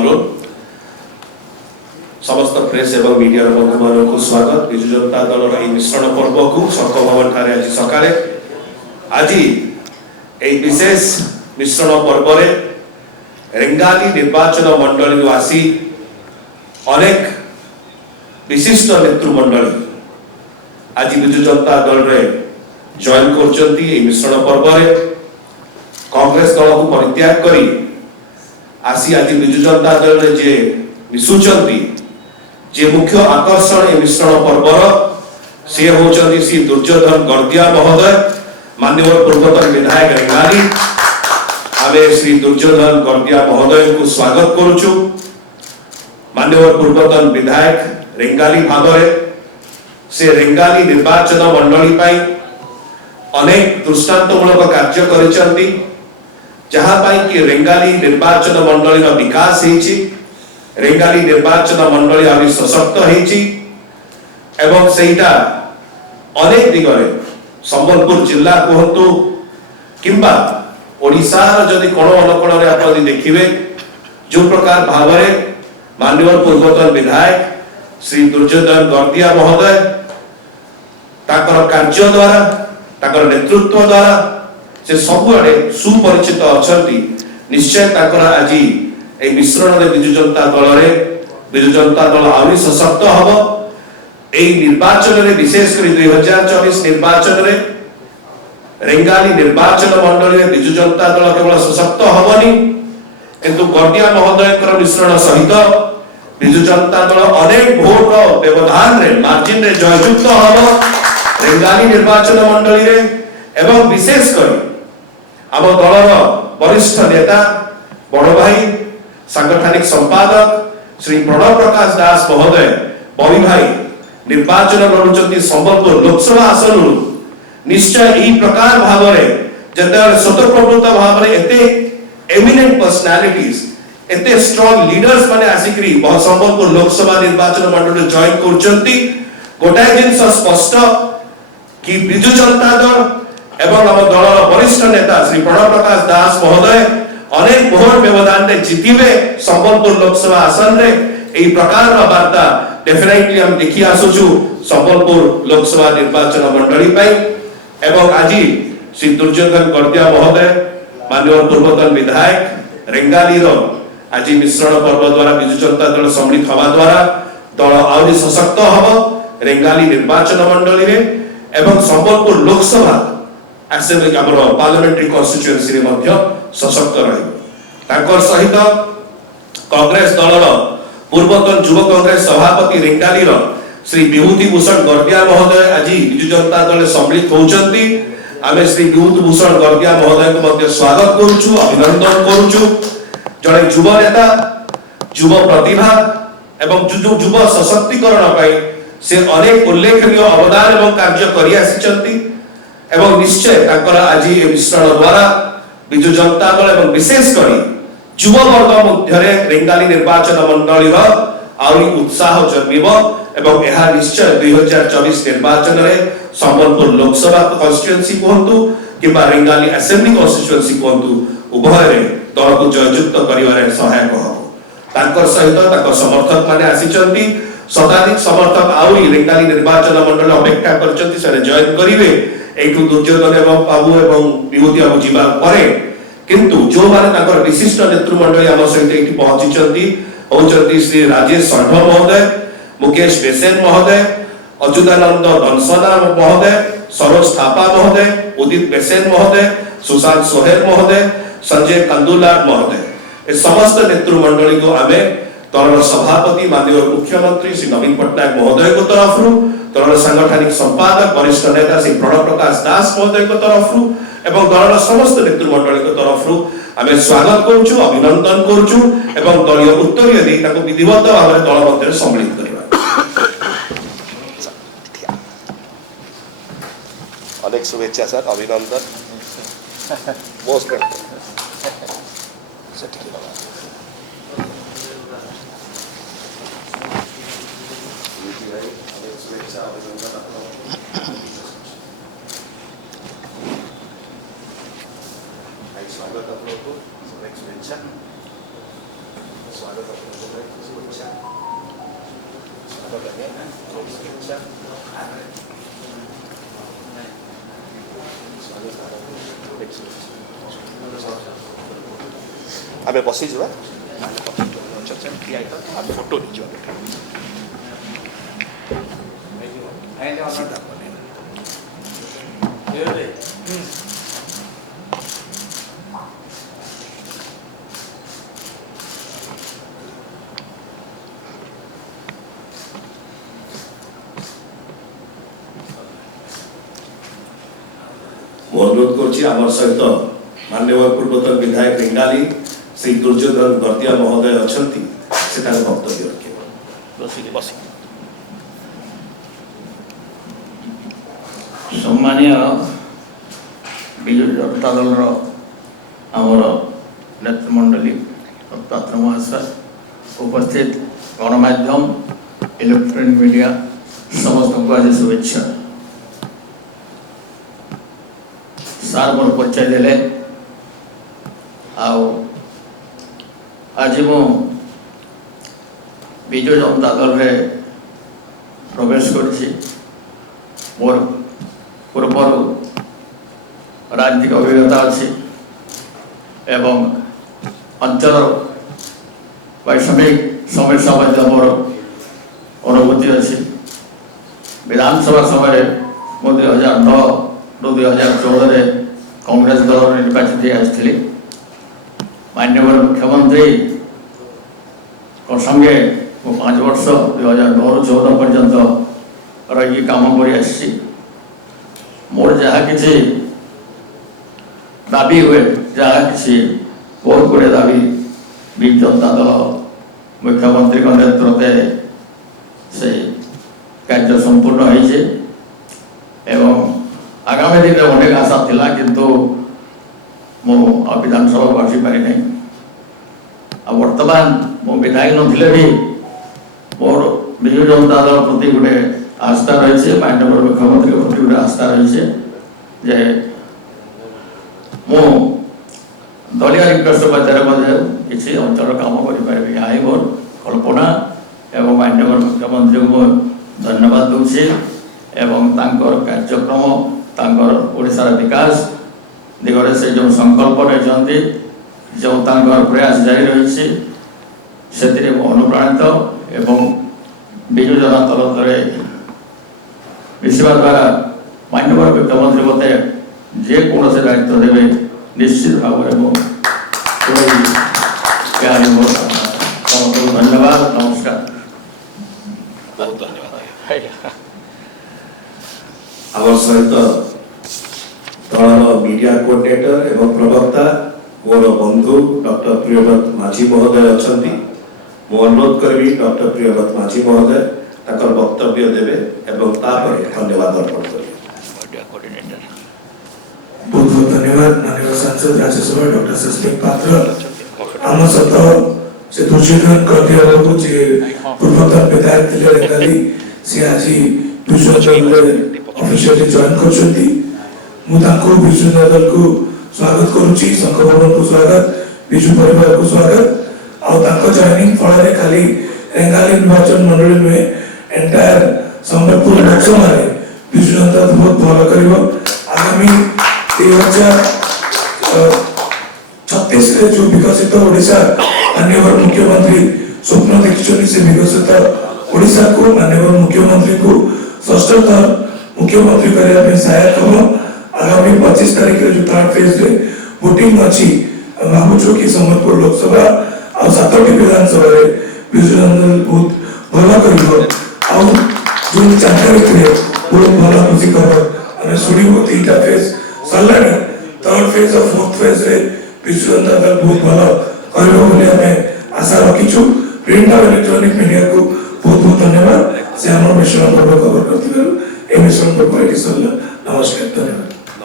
अनुरोध समस्त प्रेस एवं मीडिया बंधु मान को स्वागत विजु जनता दल मिश्रण पर्व को शंख भवन ठारे आज सकाळे आज विशेष मिश्रण पर्व रेंगाली निर्वाचन मंडली आसी अनेक विशिष्ट नेतृमंडली आज विजु जनता दल रे जॉइन करचंती मिश्रण पर्व कांग्रेस दल को परित्याग करी आसी आज विजु जनता दल रे जे मिसुचंती जे मुख्य आकर्षण ए मिश्रण पर्वर से होचंती श्री दुर्योधन गरदिया महोदय माननीय पूर्वतन विधायक रेंगाली आमे श्री दुर्योधन गरदिया महोदय को स्वागत करूछु माननीय पूर्वतन विधायक रेंगाली भागरे से रेंगाली निर्वाचन मंडली पाई अनेक दृष्टांतमूलक कार्य करिसंती जहां पाई कि रेंगाली निर्वाचन मंडली रो विकास हेछि रेंगाली निर्वाचन मंडली आदि सशक्त हेछि एवं सेटा अनेक दिगरे संबलपुर जिला कहतु किंबा ओडिसा जदि कोण अनकोण रे आपण देखिबे जो प्रकार भावरे माननीय पूर्वतन विधायक श्री दुर्योधन गरदिया महोदय ताकर कार्य द्वारा ताकर नेतृत्व द्वारा से सबुआडे सुपरिचित अछंती निश्चय ताकर आज ए मिश्रण रे विजु जनता दल आउरी सशक्त हबो ए निर्वाचन रे विशेष करी 2024 निर्वाचन रे रेंगाली निर्वाचन मंडली रे विजु जनता दल केवल सशक्त हबनी किंतु गरदिया महोदय मिश्रण सहित विजु जनता दल अनेक भोट व्यवधान रे मार्जिन रे जययुक्त हबो रेंगाली निर्वाचन मंडली रे एवं विशेष कर आम दलर वरिष्ठ नेता बड़ भाई सांगठनिक संपादक श्री प्रणव प्रकाश दास महोदय बबी भाई निर्वाचन लड़ुचंती संबलपुर लोकसभा आसन निश्चय यही प्रकार भाव जते स्वतःप्रवृत्त भाव एते एमिनेंट पर्सनालिटीज एते स्ट्रांग लीडर्स माने आसिकरी संबलपुर लोकसभा निर्वाचन मंडल जॉइन करचंती गोटाए जिनस स्पष्ट कि विजु जनता दल एवं आम दलर वरिष्ठ नेता श्री प्रणव प्रकाश दास महोदय अनेक भोट व्यवधान रे जीतिबे संबलपुर लोकसभा आसन रे एई प्रकार वार्ता डेफिनेटली हम देखि आसुछु संबलपुर लोकसभा निर्वाचन मंडली पाई एवं आज श्री दुर्योधन गरदिया महोदय माननीय पूर्वतन विधायक रेंगाली रो आज मिश्रण पर्व द्वारा विजु जनता दल सम्मिलित हवा द्वारा दल आउरी सशक्त हबो रेंगाली निर्वाचन मंडली रे एवं संबलपुर लोकसभा असेंबली हमरो पार्लियामेंट्री कॉन्स्टिट्यूएंसी रे मध्य सशक्त रहइबो ताकर सहित कांग्रेस दलर पूर्वतन युवा कांग्रेस सभापति रेंगाली रो श्री विभूति भूषण गरदिया महोदय आज विजु जनता दल सम्मिलित होचंती आमे श्री विभूति भूषण गरदिया महोदय को मध्य स्वागत करूछु अभिनंदन करूछु जड़े युवा नेता युवा प्रतिभा एवं युवा सशक्तिकरण पाई से अनेक उल्लेखनीय अवदान एवं कार्य करि आसिचंती एवं निश्चय ताकर आज मिश्रण द्वारा विजु जनता दल एवं विशेष करी युवा वर्ग मध्य रेंगाली निर्वाचन मंडली आउरी उत्साह जन्मिबो एवं यह निश्चय 2024 निर्वाचन रे संबलपुर लोकसभा कॉन्स्टिट्यूएंसी कहतु किबा रेंगाली असेंबली कॉन्स्टिट्यूएंसी कहतु उभय रे दल को जययुक्त करिवारे सहायक हबो ताकर सहित ताकर समर्थक माने आसिचंती शताधिक समर्थक आउरी रेंगाली निर्वाचन मंडल अपेक्षा करचंती से जॉइन करिवे एठू दुर्योधन एवं बाबू एवं विभूति बाबू जीवा परे किंतु जो माने ताकर विशिष्ट नेतृमंडली हम सहित एठी पहुंचीचंती होचंती श्री राजेश संढ महोदय मुकेश बेसेन महोदय अच्युतानंद धनसदा महोदय सरोज थापा महोदय उदित बेसेन महोदय सुशांत सोहेल महोदय संजय कंदुलाल महोदय ए समस्त नेतृमंडली को आमे दलर सभापति माननीय मुख्यमंत्री श्री नवीन पटनायक महोदय को तरफ दलर सांगठनिक संपादक वरिष्ठ नेता श्री प्रणव प्रकाश दास महोदय को तरफ एवं दलर समस्त नेतृमंडली को तरफ आमे स्वागत करूछु अभिनंदन करूछु एवं दलीय उत्तरीय दे ताको विधिवत भाव में दल मध्य सम्मिलित करबा अनेक शुभेच्छा सर अभिनंदन मोस्ट वेलकम स्वागत आप लोग को स्वागत आमे बसीजा फोटो नहीं अनुरोध कर सहित माननीय पूर्वतन विधायक रिंगाली श्री दुर्योधन गतिया महोदय अच्छा से वक्तव्य रखे। सम्मानीय विजु जनता दल आमर नेतृमंडली पात्र महाशय उपस्थित गणमाध्यम इलेक्ट्रॉनिक मीडिया समस्त को आज शुभेच्छा। सार मोर परिचय देले आज मु विजु जनता दल रे प्रवेश करछि। मोर पूर्व राजनीतिक अभिज्ञता अच्छी एवं अंचल वैषम्यिक समस्या मध्य मोर अनुभूति अच्छी। विधानसभा समय मु 2009 ରୁ 2014 कांग्रेस दल निर्वाचित आसती। माननीय मुख्यमंत्री संगे मु 5 वर्ष 2009 ରୁ 2014 पर्यंत रही काम कर मोर जहाँ किसी दाबी हुए जहाँ किसी बहुत गुड़े दाबी विजु जनता दल मुख्यमंत्री नेतृत्व से कार्य संपूर्ण हो आगामी दिन में अनेक आशा थिला किंतु मु विधानसभा को आसी पारि नहीं। वर्तमान मो विधायक नथिले भी मोर विजु जनता दल प्रति गोटे आस्था रही है। माननीय मुख्यमंत्री प्रति गोटे आस्था रही है जे मु दलिया रिक्वेस्ट पचारे किसी अंचल काम करें यहाँ ही मोर कल्पना एवं माननीय मुख्यमंत्री को धन्यवाद दूसरी एवं तांकर कार्यक्रम तांकर ओडिशार विकास दिगरे से जो संकल्प रही जो तांकर प्रयास जारी रही से अनुप्राणित एवं विजु जनता दल मिशा द्वारा माननीय मुख्यमंत्री मत जेकोसी दायित्व देवे निश्चित भाव में धन्यवाद नमस्कार। बहुत धन्यवाद। आम सहित दलर मीडिया कोऑर्डिनेटर एवं प्रवक्ता मोर बंधु डॉक्टर प्रियव्रत माझी महोदय अच्छा। मु अनुरोध करी डॉक्टर प्रियव्रत माझी महोदय ताकर वक्तव्य देवे एवं धन्यवाद अर्पण करेंगे। बहुत बहुत धन्यवाद माननीय सांसद राज्यसभा डॉक्टर सस्मित पात्र आम सहित से दुर्योधन गतिया को पूर्वतन विधायक थे रेंगाली सी आज ऑफिशियली जॉइन करछंती। मु ताको विजु दल को स्वागत करूची। संघ भवन को स्वागत विजु परिवार को स्वागत आ ताको जॉइनिंग फल रे खाली रेंगाली निर्वाचन मंडली में एंटायर संबलपुर लोकसभा रे विजु जनता बहुत भल करिवो। आगामी 2036 रे जो विकसित ओडिशा माननीय मुख्यमंत्री स्वप्न देखिछनी से विकसित ओडिशा को माननीय मुख्यमंत्री को षष्ठतर मुख्यमंत्री करने सहायक हम। आगामी 25 तारीख जो 3rd फेज रे वोटिंग अच्छी भावुँ कि संबलपुर लोकसभा आ 7टी विधानसभा रे विजु जनता दल बहुत भल कर जो 4 तारीख रे बहुत भल खुशी खबर आम शुणु। 3टा फेज सरला 3rd फेज और 4th फेज रे विजु जनता दल बहुत भल कर आशा रखीचु। प्रिंट और इलेक्ट्रॉनिक मीडिया को बहुत बहुत धन्यवाद से आम मिश्रण पर्व कवर कर मिश्रण पर्व ये सरला। नमस्कार धन्यवाद।